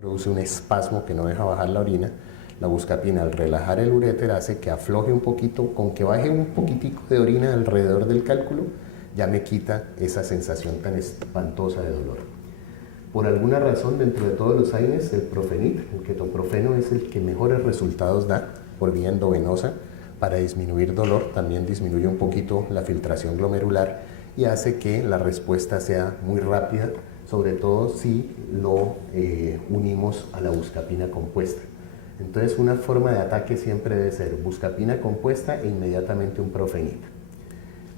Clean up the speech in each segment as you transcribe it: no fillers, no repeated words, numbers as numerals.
produce un espasmo que no deja bajar la orina. La buscapina, al relajar el uréter, hace que afloje un poquito, con que baje un poquitico de orina alrededor del cálculo, ya me quita esa sensación tan espantosa de dolor. Por alguna razón, dentro de todos los AINES, el Profenit, el ketoprofeno, es el que mejores resultados da por vía endovenosa para disminuir dolor. También disminuye un poquito la filtración glomerular y hace que la respuesta sea muy rápida, sobre todo si lo unimos a la buscapina compuesta. Entonces, una forma de ataque siempre debe ser buscapina compuesta e inmediatamente un Profenit.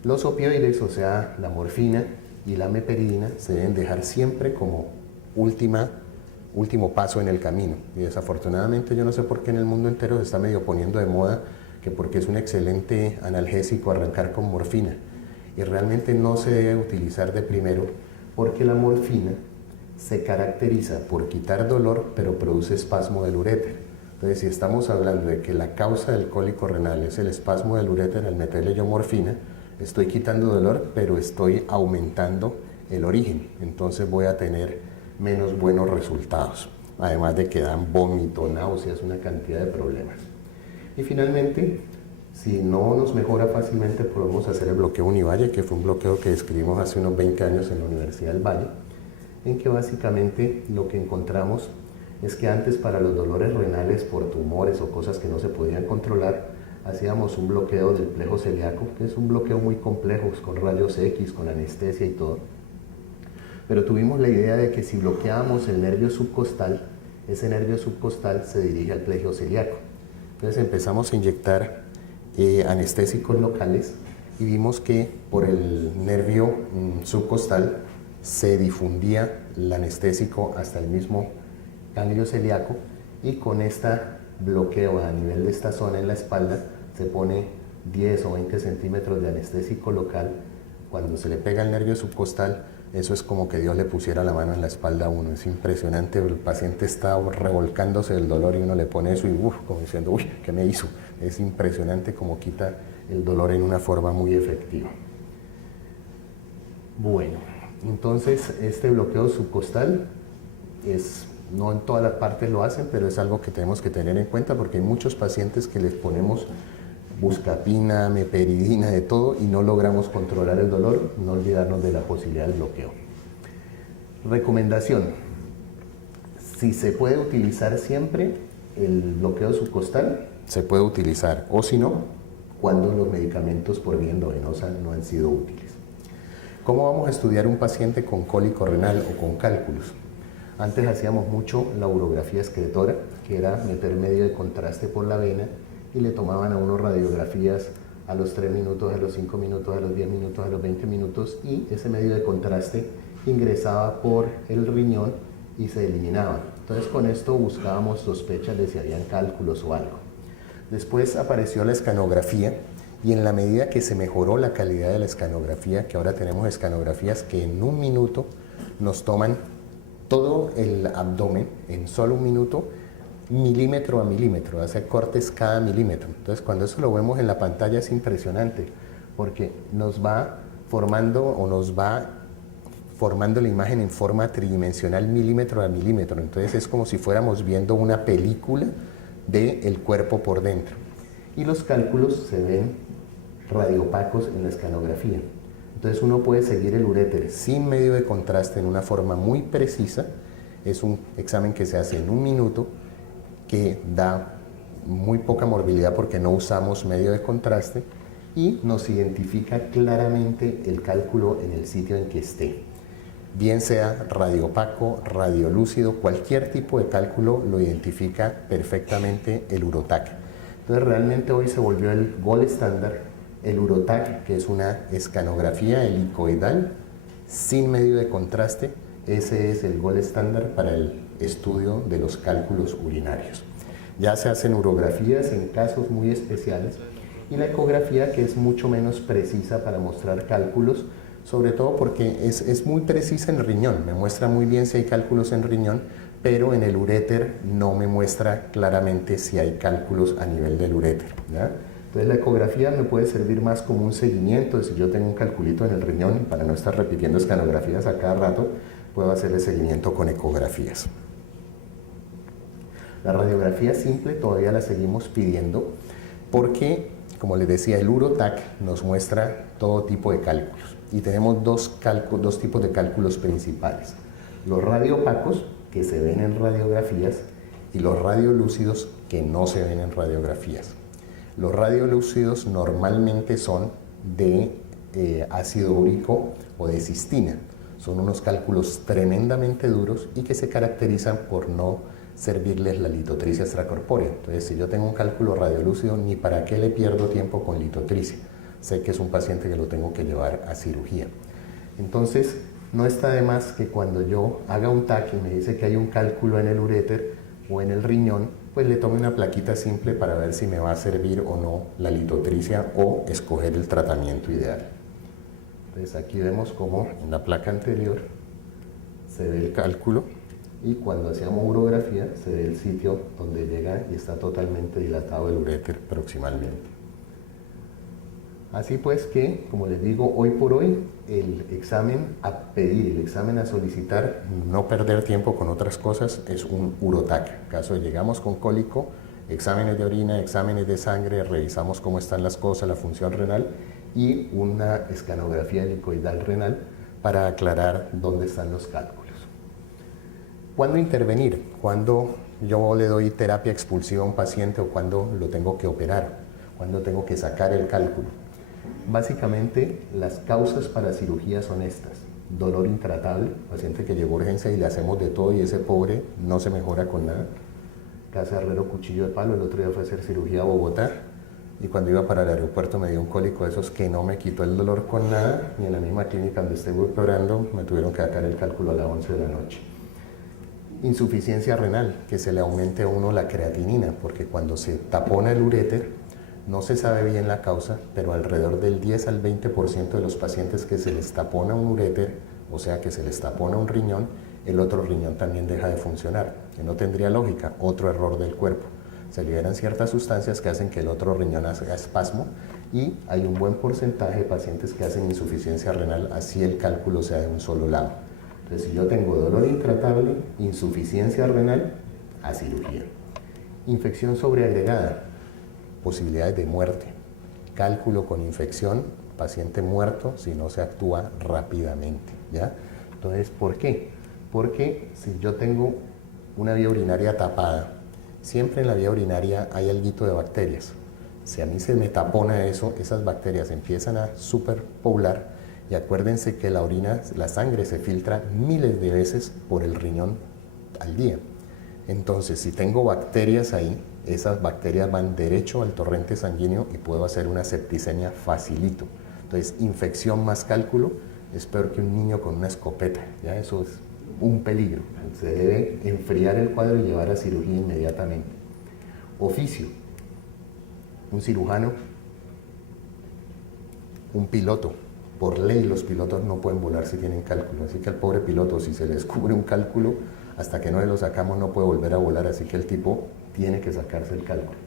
Los opioides, o sea, la morfina y la meperidina, se deben dejar siempre como último paso en el camino. Y desafortunadamente yo no sé por qué en el mundo entero se está medio poniendo de moda que porque es un excelente analgésico arrancar con morfina. Y realmente no se debe utilizar de primero, porque la morfina se caracteriza por quitar dolor, pero produce espasmo del uréter. Entonces, si estamos hablando de que la causa del cólico renal es el espasmo del uréter al meterle yo morfina, estoy quitando dolor, pero estoy aumentando el origen. Entonces voy a tener menos buenos resultados. Además de que dan vómito, náuseas, una cantidad de problemas. Y finalmente, si no nos mejora fácilmente, podemos hacer el bloqueo univalle, que fue un bloqueo que describimos hace unos 20 años en la Universidad del Valle, en que básicamente lo que encontramos es que antes, para los dolores renales por tumores o cosas que no se podían controlar, hacíamos un bloqueo del plejo celíaco, que es un bloqueo muy complejo, con rayos X, con anestesia y todo. Pero tuvimos la idea de que si bloqueábamos el nervio subcostal, ese nervio subcostal se dirige al plejo celíaco. Entonces empezamos a inyectar anestésicos locales y vimos que por el nervio subcostal se difundía el anestésico hasta el mismo ganglio celíaco, y con este bloqueo a nivel de esta zona en la espalda se pone 10 o 20 centímetros de anestésico local. Cuando se le pega el nervio subcostal, eso es como que Dios le pusiera la mano en la espalda a uno. Es impresionante, el paciente está revolcándose del dolor y uno le pone eso y como diciendo, uy, ¿qué me hizo? Es impresionante cómo quita el dolor en una forma muy efectiva. Bueno, entonces este bloqueo subcostal no en todas las partes lo hacen, pero es algo que tenemos que tener en cuenta, porque hay muchos pacientes que les ponemos buscapina, meperidina, de todo, y no logramos controlar el dolor. No olvidarnos de la posibilidad del bloqueo. Recomendación: si se puede utilizar siempre el bloqueo subcostal, se puede utilizar, o si no, cuando los medicamentos por vía endovenosa no han sido útiles. ¿Cómo vamos a estudiar un paciente con cólico renal o con cálculos? Antes hacíamos mucho la urografía excretora, que era meter medio de contraste por la vena, y le tomaban a uno radiografías a los 3 minutos, a los 5 minutos, a los 10 minutos, a los 20 minutos, y ese medio de contraste ingresaba por el riñón y se eliminaba. Entonces, con esto buscábamos sospechas de si habían cálculos o algo. Después apareció la escanografía, y en la medida que se mejoró la calidad de la escanografía, que ahora tenemos escanografías que en un minuto nos toman todo el abdomen, en solo un minuto, milímetro a milímetro, hacer cortes cada milímetro. Entonces, cuando eso lo vemos en la pantalla es impresionante, porque nos va formando la imagen en forma tridimensional, milímetro a milímetro. Entonces es como si fuéramos viendo una película del cuerpo por dentro. Y los cálculos se ven radiopacos en la escanografía. Entonces uno puede seguir el uréter sin medio de contraste en una forma muy precisa. Es un examen que se hace en un minuto, que da muy poca morbilidad porque no usamos medio de contraste, y nos identifica claramente el cálculo en el sitio en que esté. Bien sea radiopaco, radiolúcido, cualquier tipo de cálculo lo identifica perfectamente el Urotac. Entonces realmente hoy se volvió el gold estándar el Urotac, que es una escanografía helicoidal sin medio de contraste. Ese es el gold estándar para el estudio de los cálculos urinarios. Ya se hacen urografías en casos muy especiales, y la ecografía, que es mucho menos precisa para mostrar cálculos, sobre todo porque es muy precisa en el riñón, me muestra muy bien si hay cálculos en riñón, pero en el uréter no me muestra claramente si hay cálculos a nivel del uréter, ¿ya? Entonces la ecografía me puede servir más como un seguimiento de si yo tengo un calculito en el riñón, para no estar repitiendo escanografías a cada rato, puedo hacerle seguimiento con ecografías. La radiografía simple todavía la seguimos pidiendo porque, como les decía, el UroTac nos muestra todo tipo de cálculos y tenemos dos tipos de cálculos principales. Los radioopacos, que se ven en radiografías, y los radiolúcidos, que no se ven en radiografías. Los radiolúcidos normalmente son de ácido úrico o de cistina. Son unos cálculos tremendamente duros y que se caracterizan por no servirles la litotricia extracorpórea. Entonces, si yo tengo un cálculo radiolúcido, ni para qué le pierdo tiempo con litotricia. Sé que es un paciente que lo tengo que llevar a cirugía. Entonces, no está de más que cuando yo haga un TAC y me dice que hay un cálculo en el uréter o en el riñón, pues le tome una plaquita simple para ver si me va a servir o no la litotricia o escoger el tratamiento ideal. Entonces aquí vemos como en la placa anterior se ve el cálculo y cuando hacíamos urografía se ve el sitio donde llega y está totalmente dilatado el uréter proximalmente. Así pues que, como les digo, hoy por hoy el examen a pedir, el examen a solicitar, no perder tiempo con otras cosas, es un UroTac. Caso de llegamos con cólico, exámenes de orina, exámenes de sangre, revisamos cómo están las cosas, la función renal y una escanografía helicoidal renal para aclarar dónde están los cálculos. ¿Cuándo intervenir? ¿Cuándo yo le doy terapia expulsiva a un paciente o cuándo lo tengo que operar? ¿Cuándo tengo que sacar el cálculo? Básicamente, las causas para cirugía son estas: dolor intratable, paciente que llegó a urgencia y le hacemos de todo y ese pobre no se mejora con nada. Casa Herrero, cuchillo de palo, el otro día fue a hacer cirugía a Bogotá y cuando iba para el aeropuerto me dio un cólico de esos que no me quitó el dolor con nada, y en la misma clínica donde estoy operando me tuvieron que sacar el cálculo a las 11 de la noche. Insuficiencia renal, que se le aumente a uno la creatinina, porque cuando se tapona el uréter, no se sabe bien la causa, pero alrededor del 10 al 20% de los pacientes que se les tapona un uréter, o sea que se les tapona un riñón, el otro riñón también deja de funcionar, que no tendría lógica, otro error del cuerpo. Se liberan ciertas sustancias que hacen que el otro riñón haga espasmo y hay un buen porcentaje de pacientes que hacen insuficiencia renal, así el cálculo sea de un solo lado. Entonces, si yo tengo dolor intratable, insuficiencia renal, a cirugía. Infección sobreagregada, posibilidades de muerte. Cálculo con infección, paciente muerto si no se actúa rápidamente, ¿ya? Entonces, ¿por qué? Porque si yo tengo una vía urinaria tapada, siempre en la vía urinaria hay alguito de bacterias. Si a mí se me tapona eso, esas bacterias empiezan a superpoblar y acuérdense que la orina, la sangre se filtra miles de veces por el riñón al día. Entonces, si tengo bacterias ahí, esas bacterias van derecho al torrente sanguíneo y puedo hacer una septicemia facilito. Entonces, infección más cálculo es peor que un niño con una escopeta, ¿ya? Eso es un peligro. Se debe enfriar el cuadro y llevar a cirugía inmediatamente. Oficio: un cirujano, un piloto. Por ley los pilotos no pueden volar si tienen cálculo, así que al pobre piloto, si se le descubre un cálculo, hasta que no le lo sacamos no puede volver a volar, así que el tipo tiene que sacarse el cálculo.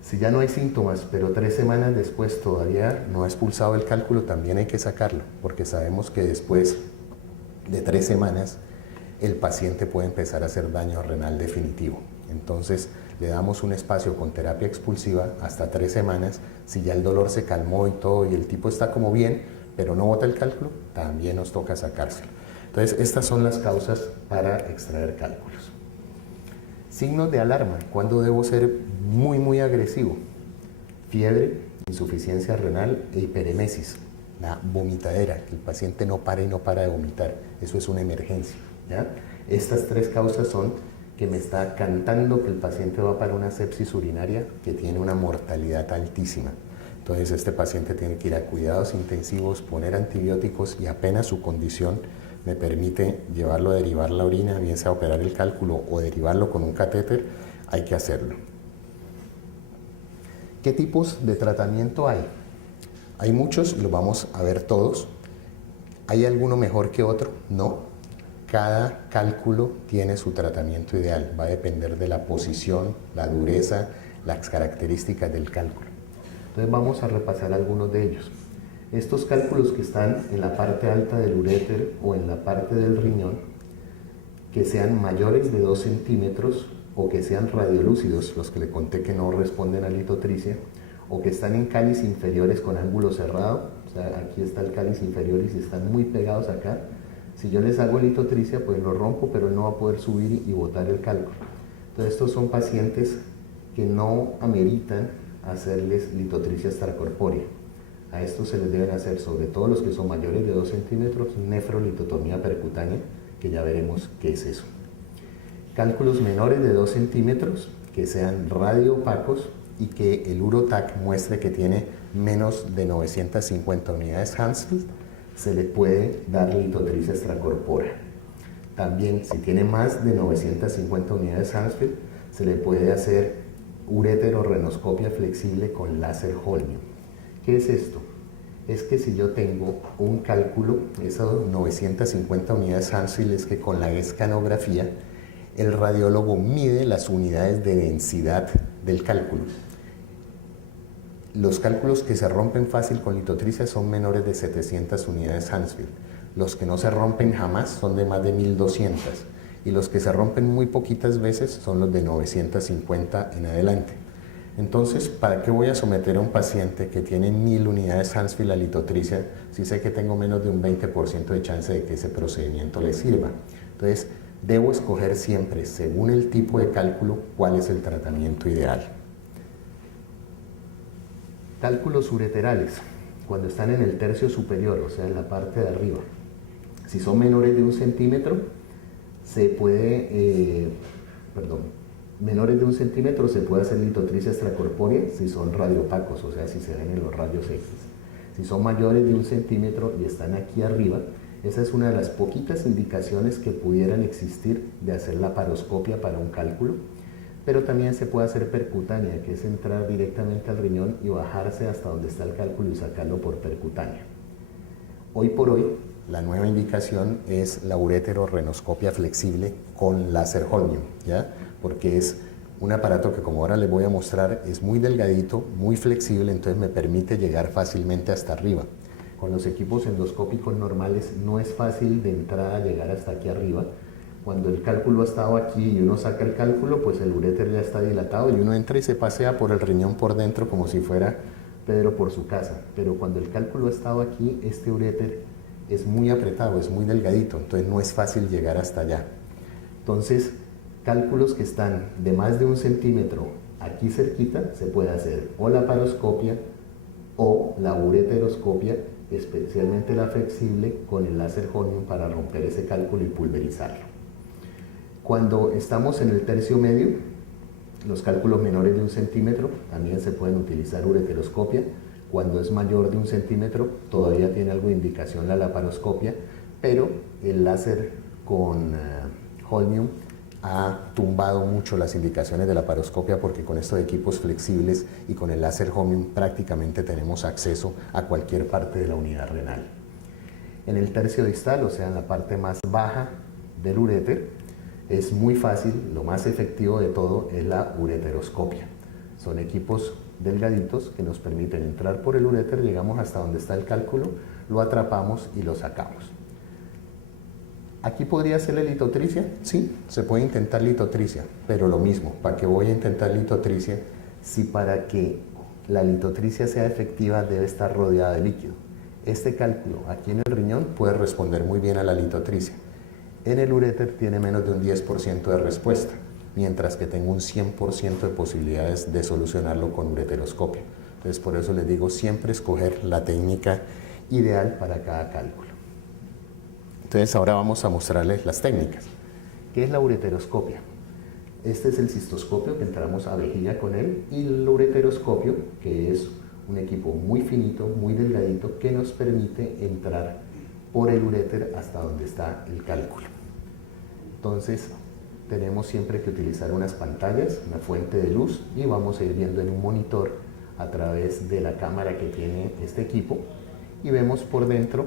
Si ya no hay síntomas, pero 3 semanas después todavía no ha expulsado el cálculo, también hay que sacarlo, porque sabemos que después de 3 semanas el paciente puede empezar a hacer daño renal definitivo. Entonces le damos un espacio con terapia expulsiva hasta 3 semanas. Si ya el dolor se calmó y todo y el tipo está como bien, pero no bota el cálculo, también nos toca sacárselo. Entonces, estas son las causas para extraer cálculos. Signos de alarma: ¿cuándo debo ser muy agresivo? Fiebre, insuficiencia renal e hiperemesis, la vomitadera, que el paciente no para y no para de vomitar, eso es una emergencia, ¿ya? Estas 3 causas son que me está cantando que el paciente va para una sepsis urinaria que tiene una mortalidad altísima. Entonces este paciente tiene que ir a cuidados intensivos, poner antibióticos y apenas su condición me permite llevarlo a derivar la orina, bien sea operar el cálculo o derivarlo con un catéter, hay que hacerlo. ¿Qué tipos de tratamiento hay? Hay muchos, los vamos a ver todos. ¿Hay alguno mejor que otro? No. Cada cálculo tiene su tratamiento ideal, va a depender de la posición, la dureza, las características del cálculo. Entonces vamos a repasar algunos de ellos. Estos cálculos que están en la parte alta del uréter o en la parte del riñón, que sean mayores de 2 centímetros o que sean radiolúcidos, los que le conté que no responden a litotricia, o que están en cáliz inferiores con ángulo cerrado, o sea, aquí está el cáliz inferior y si están muy pegados acá, si yo les hago litotricia, pues lo rompo, pero él no va a poder subir y botar el cálculo. Entonces estos son pacientes que no ameritan hacerles litotricia extracorpórea. A estos se les deben hacer, sobre todo los que son mayores de 2 centímetros, nefrolitotomía percutánea, que ya veremos qué es eso. Cálculos menores de 2 centímetros, que sean radioopacos y que el urotac muestre que tiene menos de 950 unidades Hansfield, se le puede dar litotricia extracorpórea. También, si tiene más de 950 unidades Hansfield, se le puede hacer ureterorenoscopia flexible con láser Holmium. ¿Qué es esto? Es que si yo tengo un cálculo, esas 950 unidades Hansfield, es que con la escanografía el radiólogo mide las unidades de densidad del cálculo. Los cálculos que se rompen fácil con litotricia son menores de 700 unidades Hansfield. Los que no se rompen jamás son de más de 1200. Y los que se rompen muy poquitas veces son los de 950 en adelante. Entonces, ¿para qué voy a someter a un paciente que tiene 1000 unidades Hansfield a litotricia si sé que tengo menos de un 20% de chance de que ese procedimiento le sirva? Entonces, debo escoger siempre, según el tipo de cálculo, cuál es el tratamiento ideal. Cálculos ureterales, cuando están en el tercio superior, o sea, en la parte de arriba. Si son menores de 1 centímetro, se puede, menores de 1 centímetro se puede hacer litotricia extracorpórea si son radioopacos, o sea, si se ven en los rayos X. Si son mayores de 1 centímetro y están aquí arriba, esa es una de las poquitas indicaciones que pudieran existir de hacer la laparoscopia para un cálculo, pero también se puede hacer percutánea, que es entrar directamente al riñón y bajarse hasta donde está el cálculo y sacarlo por percutánea. Hoy por hoy, la nueva indicación es la ureterorenoscopia flexible con láser Holmium, ¿ya? Porque es un aparato que, como ahora les voy a mostrar, es muy delgadito, muy flexible, entonces me permite llegar fácilmente hasta arriba. Con los equipos endoscópicos normales no es fácil de entrada llegar hasta aquí arriba. Cuando el cálculo ha estado aquí y uno saca el cálculo, pues el uréter ya está dilatado y uno entra y se pasea por el riñón por dentro como si fuera Pedro por su casa. Pero cuando el cálculo ha estado aquí, este uréter es muy apretado, es muy delgadito, entonces no es fácil llegar hasta allá. Entonces, cálculos que están de más de 1 centímetro aquí cerquita, se puede hacer o la laparoscopia o la ureteroscopia, especialmente la flexible, con el láser Holmium para romper ese cálculo y pulverizarlo. Cuando estamos en el tercio medio, los cálculos menores de 1 centímetro también se pueden utilizar ureteroscopia. Cuando es mayor de 1 centímetro, todavía tiene algo de indicación la laparoscopia, pero el láser con Holmium ha tumbado mucho las indicaciones de la laparoscopia, porque con estos equipos flexibles y con el láser Holmium prácticamente tenemos acceso a cualquier parte de la unidad renal. En el tercio distal, o sea, en la parte más baja del uréter, es muy fácil, lo más efectivo de todo es la ureteroscopia. Son equipos delgaditos que nos permiten entrar por el uréter, llegamos hasta donde está el cálculo, lo atrapamos y lo sacamos. ¿Aquí podría hacerle litotricia? Sí, se puede intentar litotricia, pero lo mismo, ¿para qué voy a intentar litotricia si para que la litotricia sea efectiva debe estar rodeada de líquido? Este cálculo aquí en el riñón puede responder muy bien a la litotricia. En el uréter tiene menos de un 10% de respuesta, mientras que tengo un 100% de posibilidades de solucionarlo con ureteroscopia. Entonces, por eso les digo siempre escoger la técnica ideal para cada cálculo. Entonces, ahora vamos a mostrarles las técnicas. ¿Qué es la ureteroscopia? Este es el cistoscopio, que entramos a vejiga con él, y el ureteroscopio, que es un equipo muy finito, muy delgadito, que nos permite entrar por el uréter hasta donde está el cálculo. Entonces, tenemos siempre que utilizar unas pantallas, una fuente de luz, y vamos a ir viendo en un monitor a través de la cámara que tiene este equipo, y vemos por dentro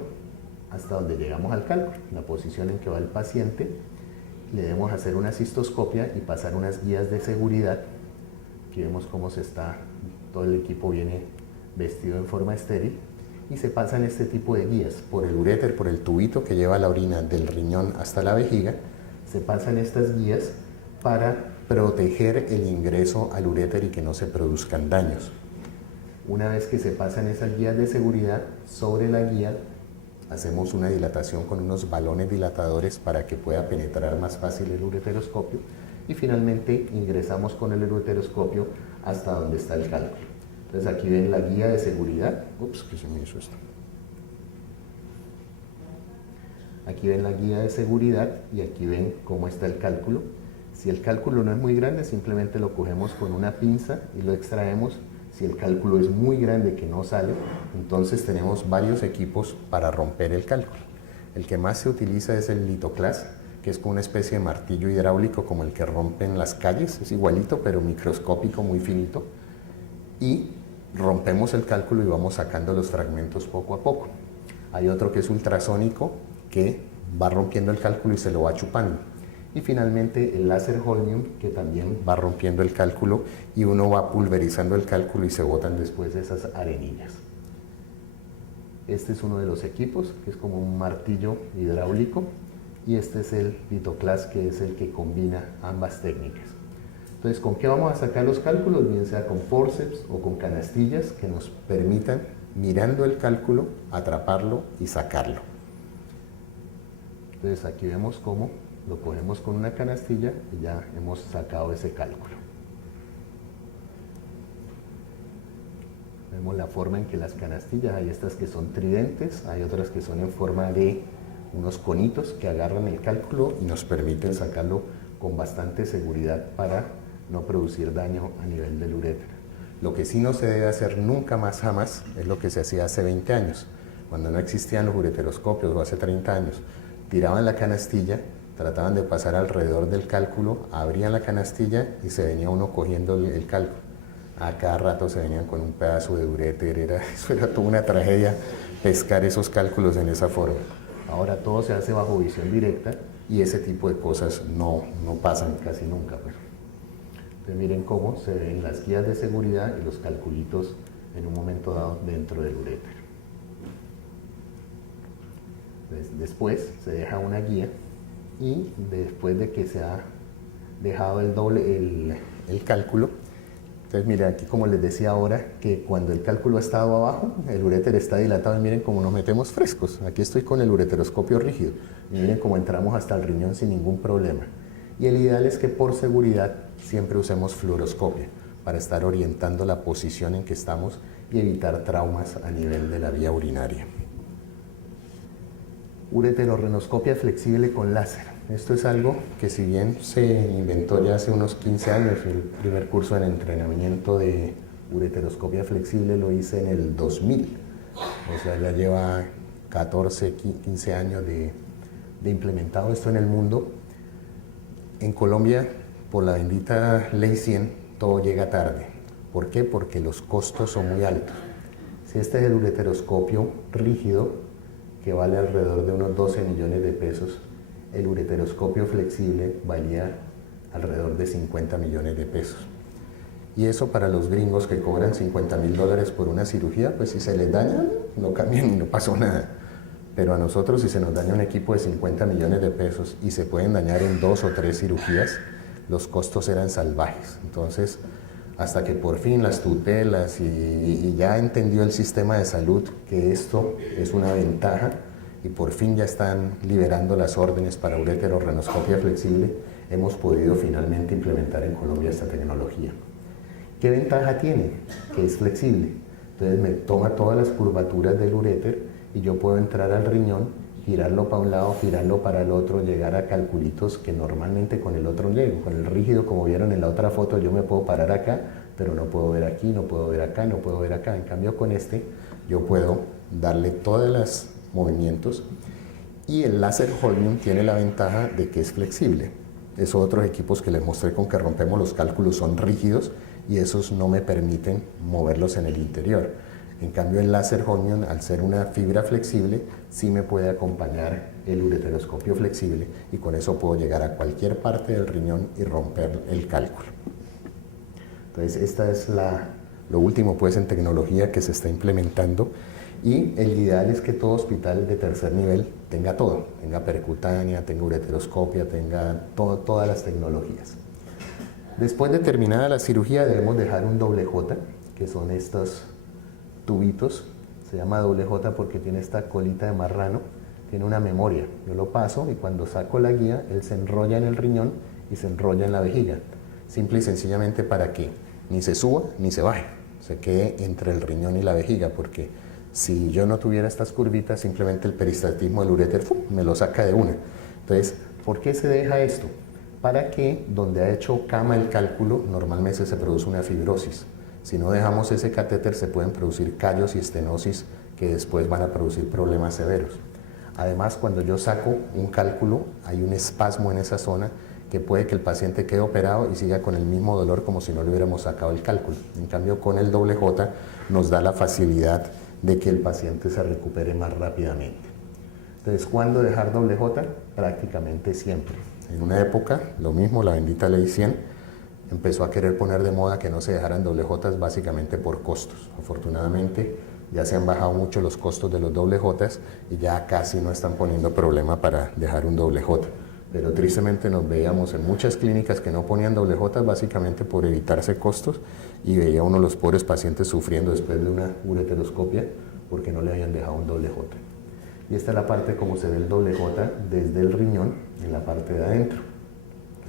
hasta donde llegamos al cálculo, la posición en que va el paciente. Le debemos hacer una cistoscopia y pasar unas guías de seguridad. Aquí vemos cómo se está, todo el equipo viene vestido en forma estéril, y se pasan este tipo de guías por el uréter, por el tubito que lleva la orina del riñón hasta la vejiga. Se pasan estas guías para proteger el ingreso al uréter y que no se produzcan daños. Una vez que se pasan esas guías de seguridad, sobre la guía hacemos una dilatación con unos balones dilatadores para que pueda penetrar más fácil el ureteroscopio y finalmente ingresamos con el ureteroscopio hasta donde está el cálculo. Entonces aquí ven la guía de seguridad. Ups, ¿qué se me hizo esto? Aquí ven la guía de seguridad y aquí ven cómo está el cálculo. Si el cálculo no es muy grande, simplemente lo cogemos con una pinza y lo extraemos. Si el cálculo es muy grande que no sale, entonces tenemos varios equipos para romper el cálculo. El que más se utiliza es el litoclast, que es como una especie de martillo hidráulico como el que rompen las calles, es igualito pero microscópico, muy finito, y rompemos el cálculo y vamos sacando los fragmentos poco a poco. Hay otro que es ultrasónico, que va rompiendo el cálculo y se lo va chupando. Y finalmente el láser holmium, que también va rompiendo el cálculo y uno va pulverizando el cálculo y se botan después esas arenillas. Este es uno de los equipos, que es como un martillo hidráulico, y este es el litoclast, que es el que combina ambas técnicas. Entonces, ¿con qué vamos a sacar los cálculos? Bien sea con forceps o con canastillas que nos permitan, mirando el cálculo, atraparlo y sacarlo. Entonces aquí vemos cómo lo cogemos con una canastilla y ya hemos sacado ese cálculo. Vemos la forma en que las canastillas, hay estas que son tridentes, hay otras que son en forma de unos conitos que agarran el cálculo y nos permiten sacarlo con bastante seguridad para no producir daño a nivel del uréter. Lo que sí no se debe hacer nunca más jamás es lo que se hacía hace 20 años, cuando no existían los ureteroscopios, o hace 30 años. Tiraban la canastilla, trataban de pasar alrededor del cálculo, abrían la canastilla y se venía uno cogiendo el cálculo. A cada rato se venían con un pedazo de uréter, eso era toda una tragedia pescar esos cálculos en esa forma. Ahora todo se hace bajo visión directa y ese tipo de cosas no pasan casi nunca. Entonces miren cómo se ven las guías de seguridad y los calculitos en un momento dado dentro del uréter. Después se deja una guía y después de que se ha dejado el cálculo, entonces miren aquí como les decía ahora que cuando el cálculo ha estado abajo, el uréter está dilatado y miren cómo nos metemos frescos. Aquí estoy con el ureteroscopio rígido y miren cómo entramos hasta el riñón sin ningún problema. Y el ideal es que por seguridad siempre usemos fluoroscopia para estar orientando la posición en que estamos y evitar traumas a nivel de la vía urinaria. Ureterorrenoscopia flexible con láser. Esto es algo que si bien se inventó ya hace unos 15 años, el primer curso en entrenamiento de ureteroscopia flexible lo hice en el 2000. O sea, ya lleva 14, 15 años de implementado esto en el mundo. En Colombia, por la bendita Ley 100, todo llega tarde. ¿Por qué? Porque los costos son muy altos. Si este es el ureteroscopio rígido, que vale alrededor de unos 12 millones de pesos, el ureteroscopio flexible valía alrededor de 50 millones de pesos. Y eso para los gringos que cobran $50.000 por una cirugía, pues si se les daña, no cambian y no pasó nada. Pero a nosotros, si se nos daña un equipo de 50 millones de pesos y se pueden dañar en 2 o 3 cirugías, los costos eran salvajes. Entonces, hasta que por fin las tutelas y ya entendió el sistema de salud que esto es una ventaja y por fin ya están liberando las órdenes para ureterorrenoscopia flexible, hemos podido finalmente implementar en Colombia esta tecnología. ¿Qué ventaja tiene? Que es flexible. Entonces me toma todas las curvaturas del uréter y yo puedo entrar al riñón, girarlo para un lado, girarlo para el otro, llegar a calculitos que normalmente con el otro llego. Con el rígido, como vieron en la otra foto, yo me puedo parar acá, pero no puedo ver aquí, no puedo ver acá, no puedo ver acá. En cambio con este, yo puedo darle todos los movimientos y el láser holmium tiene la ventaja de que es flexible. Esos otros equipos que les mostré con que rompemos los cálculos son rígidos y esos no me permiten moverlos en el interior. En cambio el láser holmium, al ser una fibra flexible, sí me puede acompañar el ureteroscopio flexible y con eso puedo llegar a cualquier parte del riñón y romper el cálculo. Entonces esta es lo último pues en tecnología que se está implementando y el ideal es que todo hospital de tercer nivel tenga todo, tenga percutánea, tenga ureteroscopia, tenga todas las tecnologías. Después de terminada la cirugía debemos dejar un doble J, que son estos tubitos. Se llama doble J porque tiene esta colita de marrano, tiene una memoria. Yo lo paso y cuando saco la guía, él se enrolla en el riñón y se enrolla en la vejiga. Simple y sencillamente para que ni se suba ni se baje, se quede entre el riñón y la vejiga, porque si yo no tuviera estas curvitas, simplemente el peristaltismo del uréter me lo saca de una. Entonces, ¿por qué se deja esto? Para que donde ha hecho cama el cálculo, normalmente se produce una fibrosis. Si no dejamos ese catéter, se pueden producir callos y estenosis que después van a producir problemas severos. Además, cuando yo saco un cálculo, hay un espasmo en esa zona que puede que el paciente quede operado y siga con el mismo dolor como si no le hubiéramos sacado el cálculo. En cambio, con el doble J nos da la facilidad de que el paciente se recupere más rápidamente. Entonces, ¿cuándo dejar doble J? Prácticamente siempre. En una época, lo mismo, la bendita ley 100 empezó a querer poner de moda que no se dejaran doble J básicamente por costos. Afortunadamente, ya se han bajado mucho los costos de los doble J y ya casi no están poniendo problema para dejar un doble J. Pero tristemente nos veíamos en muchas clínicas que no ponían doble J básicamente por evitarse costos, y veía uno de los pobres pacientes sufriendo después de una ureteroscopia porque no le habían dejado un doble J. Y esta es la parte como se ve el doble J desde el riñón en la parte de adentro.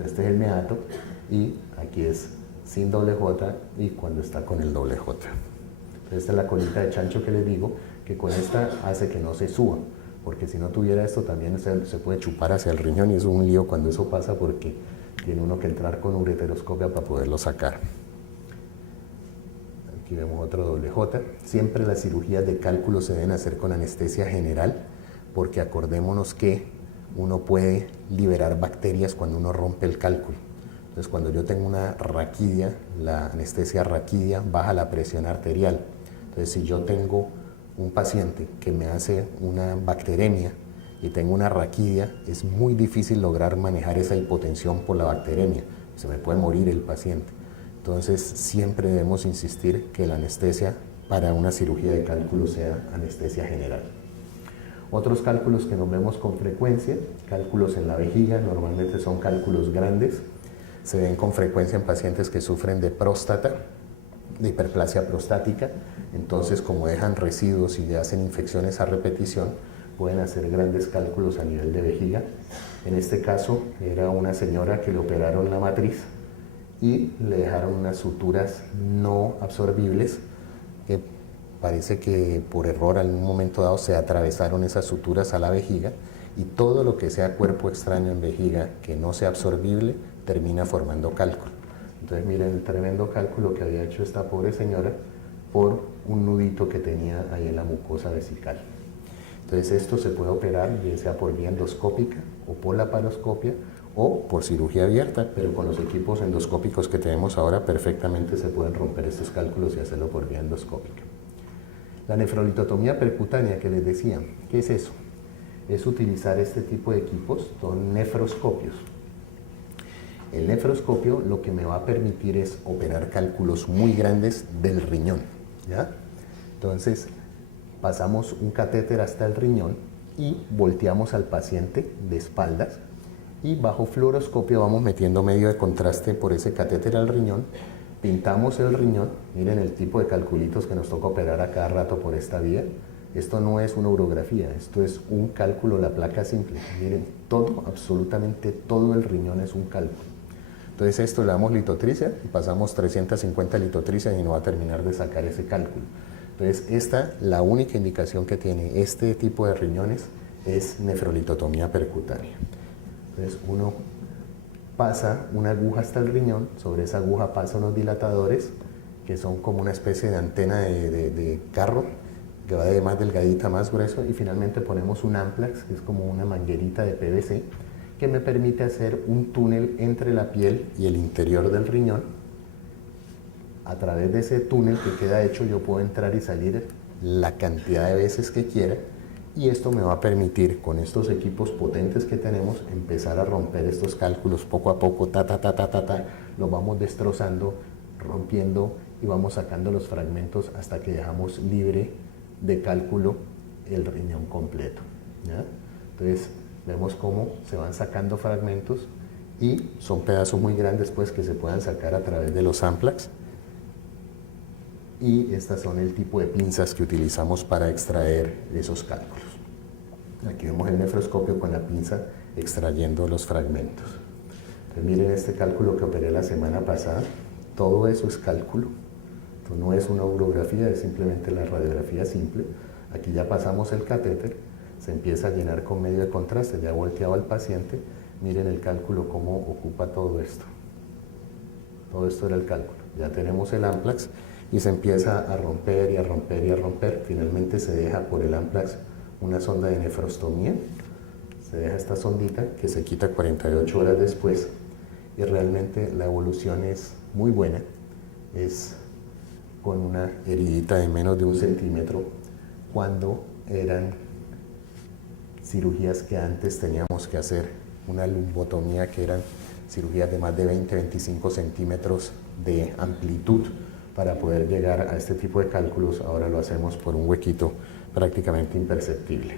Este es el meato y aquí es sin doble J y cuando está con el doble J. Esta es la colita de chancho que les digo, que con esta hace que no se suba, porque si no tuviera esto también se puede chupar hacia el riñón y es un lío cuando eso pasa porque tiene uno que entrar con ureteroscopia para poderlo sacar. Aquí vemos otro doble J. Siempre las cirugías de cálculo se deben hacer con anestesia general, porque acordémonos que uno puede liberar bacterias cuando uno rompe el cálculo. Entonces, cuando yo tengo una raquidia, la anestesia raquidia baja la presión arterial. Entonces, si yo tengo un paciente que me hace una bacteremia y tengo una raquidia, es muy difícil lograr manejar esa hipotensión por la bacteremia. Se me puede morir el paciente. Entonces, siempre debemos insistir que la anestesia para una cirugía de cálculo sea anestesia general. Otros cálculos que nos vemos con frecuencia, cálculos en la vejiga, normalmente son cálculos grandes, se ven con frecuencia en pacientes que sufren de próstata, de hiperplasia prostática. Entonces, como dejan residuos y le hacen infecciones a repetición, pueden hacer grandes cálculos a nivel de vejiga. En este caso era una señora que le operaron la matriz y le dejaron unas suturas no absorbibles que parece que por error en un momento dado se atravesaron esas suturas a la vejiga, y todo lo que sea cuerpo extraño en vejiga que no sea absorbible termina formando cálculo. Entonces miren el tremendo cálculo que había hecho esta pobre señora por un nudito que tenía ahí en la mucosa vesical. Entonces esto se puede operar ya sea por vía endoscópica o por laparoscopia o por cirugía abierta, pero con los equipos endoscópicos que tenemos ahora perfectamente se pueden romper estos cálculos y hacerlo por vía endoscópica. La nefrolitotomía percutánea que les decía, ¿qué es eso? Es utilizar este tipo de equipos, son nefroscopios. El nefroscopio lo que me va a permitir es operar cálculos muy grandes del riñón, ¿ya? Entonces, pasamos un catéter hasta el riñón y volteamos al paciente de espaldas y bajo fluoroscopio vamos metiendo medio de contraste por ese catéter al riñón, pintamos el riñón, miren el tipo de calculitos que nos toca operar a cada rato por esta vía. Esto no es una urografía, esto es un cálculo, la placa simple. Miren, todo, absolutamente todo el riñón es un cálculo. Entonces esto le damos litotricia y pasamos 350 litotricias y no va a terminar de sacar ese cálculo. Entonces esta, la única indicación que tiene este tipo de riñones es nefrolitotomía percutánea. Entonces uno pasa una aguja hasta el riñón, sobre esa aguja pasan unos dilatadores que son como una especie de antena de carro que va de más delgadita a más grueso, y finalmente ponemos un amplax, que es como una manguerita de PVC que me permite hacer un túnel entre la piel y el interior del riñón. A través de ese túnel que queda hecho yo puedo entrar y salir la cantidad de veces que quiera, y esto me va a permitir, con estos equipos potentes que tenemos, empezar a romper estos cálculos poco a poco, los vamos destrozando, rompiendo y vamos sacando los fragmentos hasta que dejamos libre de cálculo el riñón completo, ¿ya? Entonces vemos cómo se van sacando fragmentos y son pedazos muy grandes pues que se puedan sacar a través de los Amplax. Y estas son el tipo de pinzas que utilizamos para extraer esos cálculos. Aquí vemos el nefroscopio con la pinza extrayendo los fragmentos. Entonces, miren este cálculo que operé la semana pasada. Todo eso es cálculo. Esto no es una urografía, es simplemente la radiografía simple. Aquí ya pasamos el catéter, se empieza a llenar con medio de contraste, ya volteado al paciente. Miren el cálculo cómo ocupa todo esto. Todo esto era el cálculo. Ya tenemos el Amplax y se empieza a romper y a romper y a romper. Finalmente se deja por el Amplax una sonda de nefrostomía. Se deja esta sondita que se quita 48 horas después y realmente la evolución es muy buena. Es con una heridita de menos de 1 centímetro cuando eran cirugías que antes teníamos que hacer, una lumbotomía que eran cirugías de más de 20-25 centímetros de amplitud para poder llegar a este tipo de cálculos. Ahora lo hacemos por un huequito prácticamente imperceptible.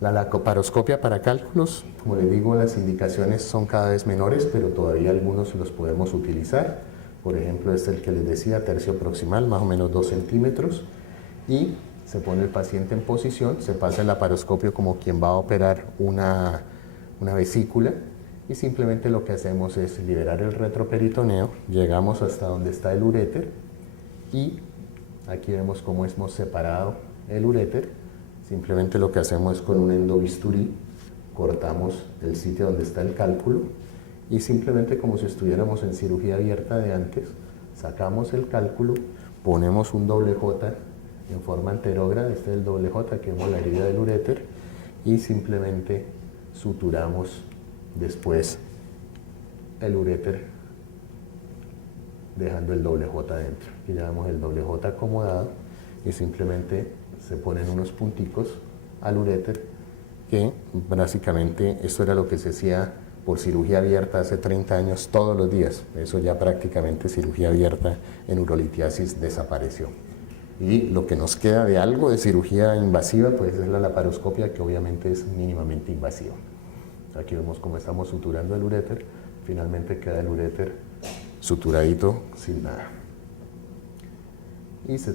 La laparoscopia para cálculos, como les digo, las indicaciones son cada vez menores, pero todavía algunos los podemos utilizar. Por ejemplo, este es el que les decía, tercio proximal, más o menos 2 centímetros, y se pone el paciente en posición, se pasa el laparoscopio como quien va a operar una vesícula, y simplemente lo que hacemos es liberar el retroperitoneo, llegamos hasta donde está el uréter, y aquí vemos cómo hemos separado el uréter. Simplemente lo que hacemos es con un endobisturí, cortamos el sitio donde está el cálculo, y simplemente como si estuviéramos en cirugía abierta de antes, sacamos el cálculo, ponemos un doble J en forma anterógrada, este es el doble J que vemos la herida del uréter, y simplemente suturamos después el uréter dejando el doble J dentro. Aquí ya vemos el doble J acomodado y simplemente se ponen unos punticos al uréter, que básicamente esto era lo que se hacía por cirugía abierta hace 30 años todos los días. Eso ya prácticamente cirugía abierta en urolitiasis desapareció. Y lo que nos queda de algo de cirugía invasiva pues es la laparoscopia, que obviamente es mínimamente invasiva. Aquí vemos cómo estamos suturando el uréter, finalmente queda el uréter suturadito sin nada. Y se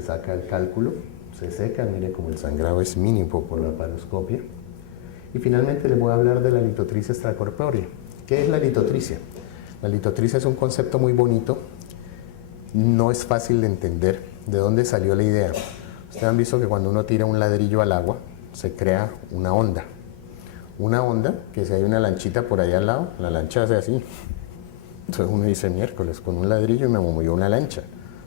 saca el cálculo, se seca, mire como el sangrado es mínimo por la laparoscopia. Y finalmente les voy a hablar de la litotricia extracorpórea. ¿Qué es la litotricia? La litotricia es un concepto muy bonito, no es fácil de entender. ¿De dónde salió la idea? Ustedes han visto que cuando uno tira un ladrillo al agua, se crea una onda. Una onda, que si hay una lanchita por ahí al lado, la lancha hace así. Entonces uno dice, miércoles, con un ladrillo me movió una lancha.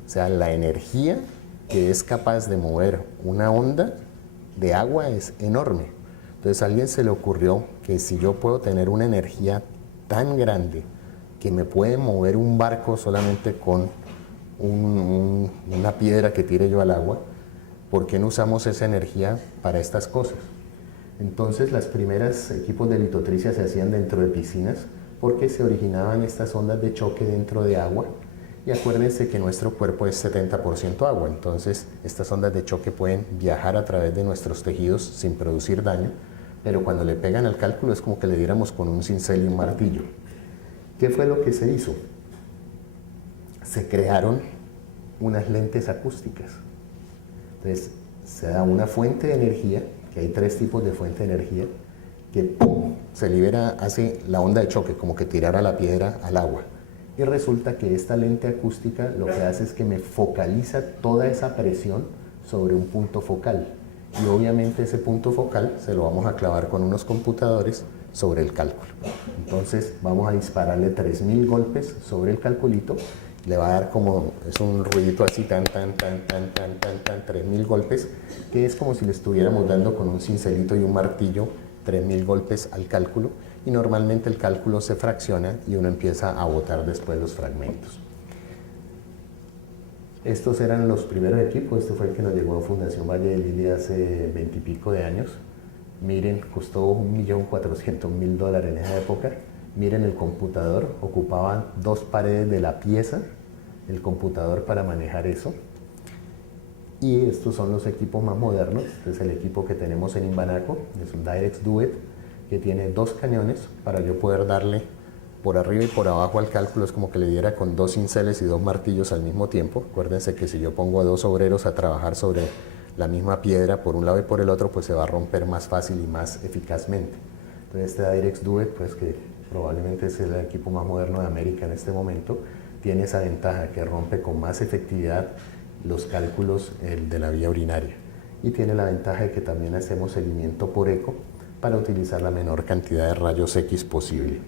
O sea, la energía que es capaz de mover una onda de agua es enorme. Entonces a alguien se le ocurrió que si yo puedo tener una energía tan grande que me puede mover un barco solamente con una piedra que tire yo al agua, ¿por qué no usamos esa energía para estas cosas? Entonces los primeros equipos de litotricia se hacían dentro de piscinas porque se originaban estas ondas de choque dentro de agua. Y acuérdense que nuestro cuerpo es 70% agua, entonces estas ondas de choque pueden viajar a través de nuestros tejidos sin producir daño, pero cuando le pegan al cálculo es como que le diéramos con un cincel y un martillo. ¿Qué fue lo que se hizo? Se crearon unas lentes acústicas. Entonces se da una fuente de energía, que hay 3 tipos de fuente de energía, que ¡pum!, se libera, hace la onda de choque, como que tirara la piedra al agua. Y resulta que esta lente acústica lo que hace es que me focaliza toda esa presión sobre un punto focal. Y obviamente ese punto focal se lo vamos a clavar con unos computadores sobre el cálculo. Entonces vamos a dispararle 3000 golpes sobre el calculito. Le va a dar como, es un ruidito así, tan, 3000 golpes, que es como si le estuviéramos dando con un cincelito y un martillo 3000 golpes al cálculo, y normalmente el cálculo se fracciona y uno empieza a botar después los fragmentos. Estos eran los primeros equipos. Este fue el que nos llegó a Fundación Valle de Lili hace 20 y pico de años. Miren, costó $1.400.000 en esa época. Miren el computador, ocupaba 2 paredes de la pieza, el computador para manejar eso. Y estos son los equipos más modernos. Este es el equipo que tenemos en Imbanaco, es un Direct Duet, que tiene dos cañones para yo poder darle por arriba y por abajo al cálculo. Es como que le diera con dos cinceles y dos martillos al mismo tiempo. Acuérdense que si yo pongo a dos obreros a trabajar sobre la misma piedra por un lado y por el otro, pues se va a romper más fácil y más eficazmente. Entonces este Dyrex Duet, pues que probablemente es el equipo más moderno de América en este momento, tiene esa ventaja que rompe con más efectividad los cálculos de la vía urinaria, y tiene la ventaja de que también hacemos seguimiento por eco para utilizar la menor cantidad de rayos X posible.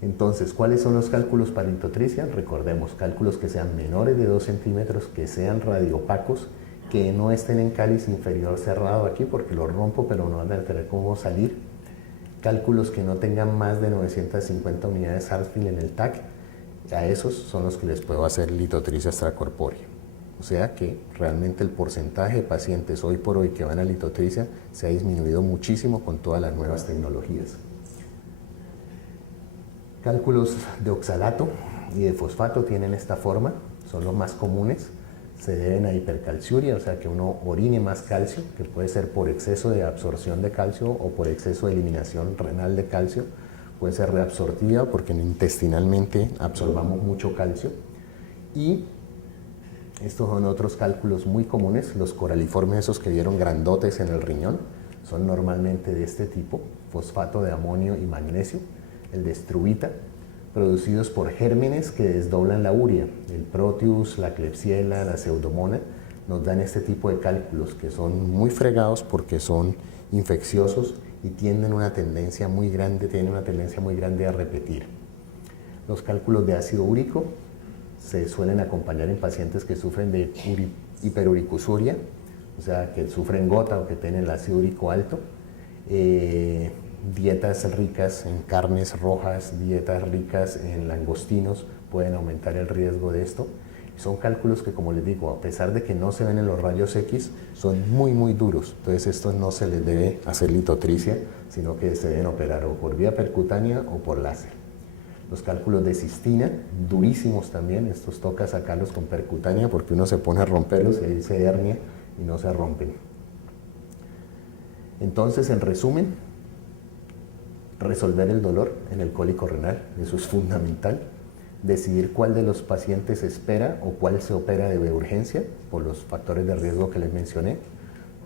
Entonces, ¿cuáles son los cálculos para litotricia? Recordemos, cálculos que sean menores de 2 centímetros, que sean radioopacos, que no estén en cáliz inferior cerrado aquí porque lo rompo, pero no van a tener cómo salir. Cálculos que no tengan más de 950 unidades Hartsfield en el TAC, a esos son los que les puedo hacer litotricia extracorpórea. O sea que realmente el porcentaje de pacientes hoy por hoy que van a litotricia se ha disminuido muchísimo con todas las nuevas tecnologías. Cálculos de oxalato y de fosfato tienen esta forma, son los más comunes. Se deben a hipercalciuria, o sea que uno orine más calcio, que puede ser por exceso de absorción de calcio o por exceso de eliminación renal de calcio. Puede ser reabsortiva porque intestinalmente absorbamos mucho calcio. Y estos son otros cálculos muy comunes, los coraliformes, esos que vieron grandotes en el riñón, son normalmente de este tipo, fosfato de amonio y magnesio. El de struvita, producidos por gérmenes que desdoblan la urea, el Proteus, la Klebsiella, la Pseudomonas, nos dan este tipo de cálculos que son muy fregados porque son infecciosos y tienen una tendencia muy grande a repetir. Los cálculos de ácido úrico se suelen acompañar en pacientes que sufren de hiperuricusuria, o sea, que sufren gota o que tienen el ácido úrico alto. Dietas ricas en carnes rojas, dietas ricas en langostinos pueden aumentar el riesgo de esto. Son cálculos que, como les digo, a pesar de que no se ven en los rayos X, son muy duros. Entonces estos no se les debe hacer litotricia, sino que se deben operar o por vía percutánea o por láser. Los cálculos de cistina, durísimos también, estos toca sacarlos con percutánea porque uno se pone a romperlos y ahí se hernia y no se rompen. Entonces, en resumen, resolver el dolor en el cólico renal, eso es fundamental. Decidir cuál de los pacientes espera o cuál se opera de urgencia por los factores de riesgo que les mencioné.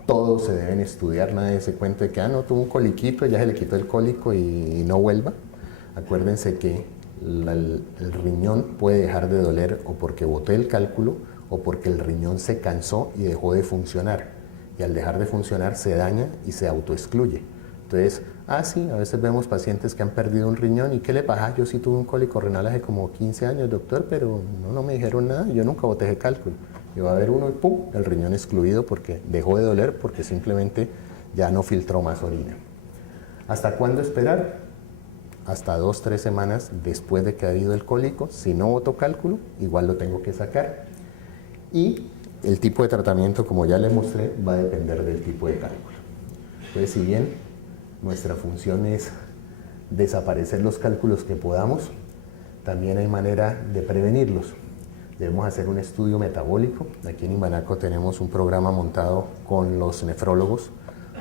Todos se deben estudiar, nadie se cuente que no, tuvo un coliquito, ya se le quitó el cólico y no vuelva. Acuérdense que el riñón puede dejar de doler o porque boté el cálculo o porque el riñón se cansó y dejó de funcionar. Y al dejar de funcionar se daña y se autoexcluye. Entonces, sí, a veces vemos pacientes que han perdido un riñón y ¿qué le pasa? Yo sí tuve un cólico renal hace como 15 años, doctor, pero no me dijeron nada, yo nunca boté ese cálculo. Y va a haber uno y ¡pum!, el riñón excluido porque dejó de doler, porque simplemente ya no filtró más orina. ¿Hasta cuándo esperar? Hasta 2-3 semanas después de que ha habido el cólico. Si no boto cálculo, igual lo tengo que sacar. Y el tipo de tratamiento, como ya les mostré, va a depender del tipo de cálculo. Entonces, si bien nuestra función es desaparecer los cálculos que podamos, también hay manera de prevenirlos. Debemos hacer un estudio metabólico. Aquí en Imbanaco tenemos un programa montado con los nefrólogos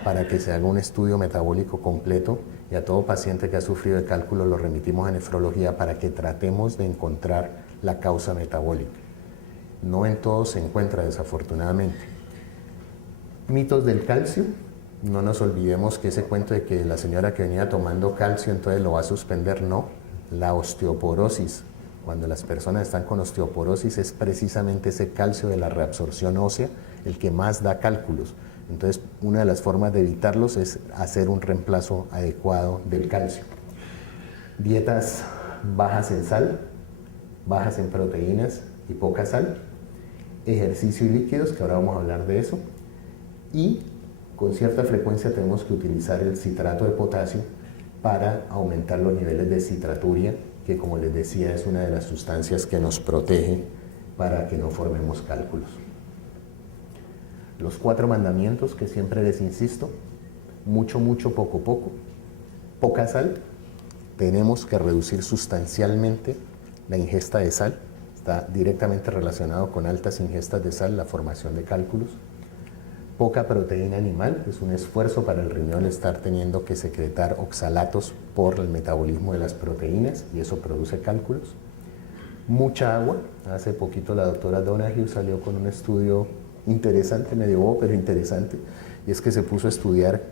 para que se haga un estudio metabólico completo, y a todo paciente que ha sufrido de cálculo lo remitimos a nefrología para que tratemos de encontrar la causa metabólica. No en todos se encuentra, desafortunadamente. Mitos del calcio. No nos olvidemos que ese cuento de que la señora que venía tomando calcio entonces lo va a suspender, no. La osteoporosis, cuando las personas están con osteoporosis, es precisamente ese calcio de la reabsorción ósea el que más da cálculos. Entonces, una de las formas de evitarlos es hacer un reemplazo adecuado del calcio. Dietas bajas en sal, bajas en proteínas y poca sal. Ejercicio y líquidos, que ahora vamos a hablar de eso. Y con cierta frecuencia tenemos que utilizar el citrato de potasio para aumentar los niveles de citraturia, que, como les decía, es una de las sustancias que nos protege para que no formemos cálculos. Los 4 mandamientos que siempre les insisto: mucho, poco, poca sal. Tenemos que reducir sustancialmente la ingesta de sal. Está directamente relacionado con altas ingestas de sal, la formación de cálculos. poca proteína animal, es un esfuerzo para el riñón estar teniendo que secretar oxalatos por el metabolismo de las proteínas y eso produce cálculos. Mucha agua, hace poquito la doctora Donahue salió con un estudio interesante, medio bobo pero interesante, y es que se puso a estudiar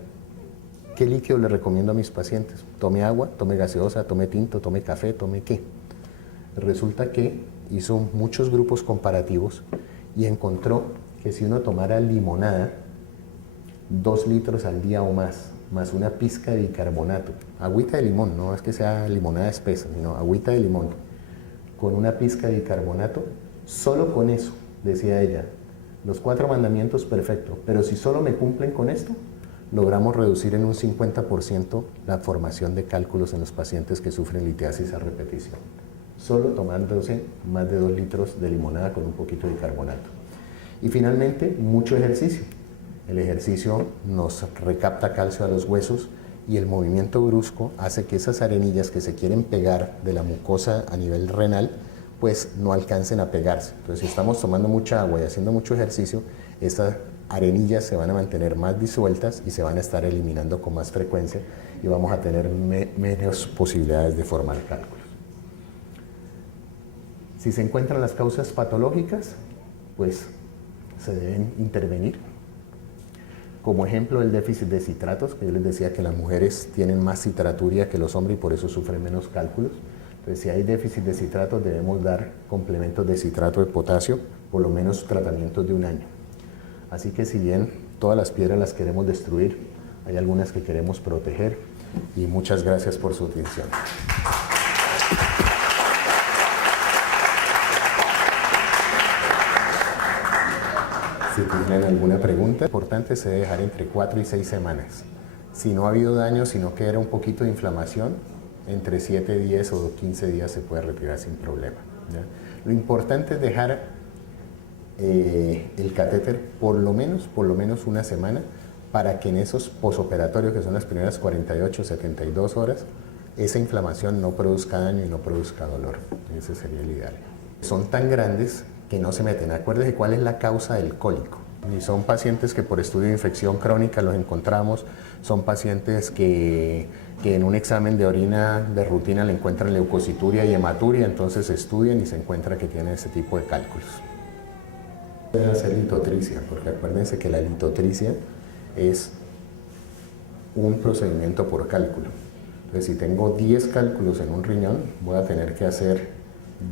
qué líquido le recomiendo a mis pacientes. Tome agua, tome gaseosa, tome tinto, tome café, tome qué. Resulta que hizo muchos grupos comparativos y encontró que si uno tomara limonada 2 litros al día o más una pizca de bicarbonato, agüita de limón, no es que sea limonada espesa, sino agüita de limón, con una pizca de bicarbonato, solo con eso, decía ella, los 4 mandamientos perfecto, pero si solo me cumplen con esto, logramos reducir en un 50% la formación de cálculos en los pacientes que sufren litiasis a repetición, solo tomándose más de 2 litros de limonada con un poquito de bicarbonato. Y finalmente, mucho ejercicio. El ejercicio nos recapta calcio a los huesos y el movimiento brusco hace que esas arenillas que se quieren pegar de la mucosa a nivel renal, pues no alcancen a pegarse. Entonces, si estamos tomando mucha agua y haciendo mucho ejercicio, estas arenillas se van a mantener más disueltas y se van a estar eliminando con más frecuencia y vamos a tener menos posibilidades de formar cálculos. Si se encuentran las causas patológicas, pues se deben intervenir. Como ejemplo, el déficit de citratos, que yo les decía que las mujeres tienen más citraturia que los hombres y por eso sufren menos cálculos. Entonces, si hay déficit de citratos, debemos dar complementos de citrato de potasio, por lo menos tratamientos de 1 año. Así que si bien todas las piedras las queremos destruir, hay algunas que queremos proteger y muchas gracias por su atención. Si tienen alguna pregunta, importante se debe dejar entre 4 y 6 semanas. Si no ha habido daño, sino que era un poquito de inflamación, entre 7, 10 o 15 días se puede retirar sin problema, ¿ya? Lo importante es dejar el catéter por lo menos 1 semana para que en esos posoperatorios, que son las primeras 48, 72 horas, esa inflamación no produzca daño y no produzca dolor. Ese sería el ideal. Son tan grandes que no se meten. Acuérdense cuál es la causa del cólico. Y son pacientes que por estudio de infección crónica los encontramos, son pacientes que en un examen de orina de rutina le encuentran leucocituria y hematuria, entonces estudian y se encuentra que tienen ese tipo de cálculos. Pueden hacer litotricia, porque acuérdense que la litotricia es un procedimiento por cálculo. Entonces, si tengo 10 cálculos en un riñón, voy a tener que hacer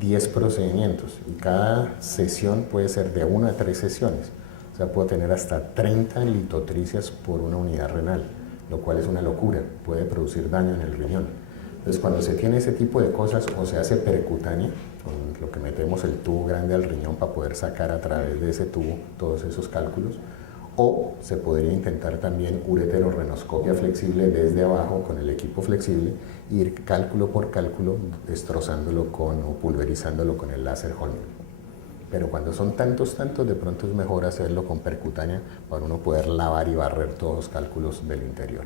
10 procedimientos y cada sesión puede ser de 1 a 3 sesiones. O sea, puedo tener hasta 30 litotricias por una unidad renal, lo cual es una locura, puede producir daño en el riñón. Entonces, cuando se tiene ese tipo de cosas o se hace percutánea, con lo que metemos el tubo grande al riñón para poder sacar a través de ese tubo todos esos cálculos, o se podría intentar también ureterorenoscopia flexible desde abajo con el equipo flexible, ir cálculo por cálculo destrozándolo o pulverizándolo con el láser Holmium. Pero cuando son tantos, de pronto es mejor hacerlo con percutánea para uno poder lavar y barrer todos los cálculos del interior.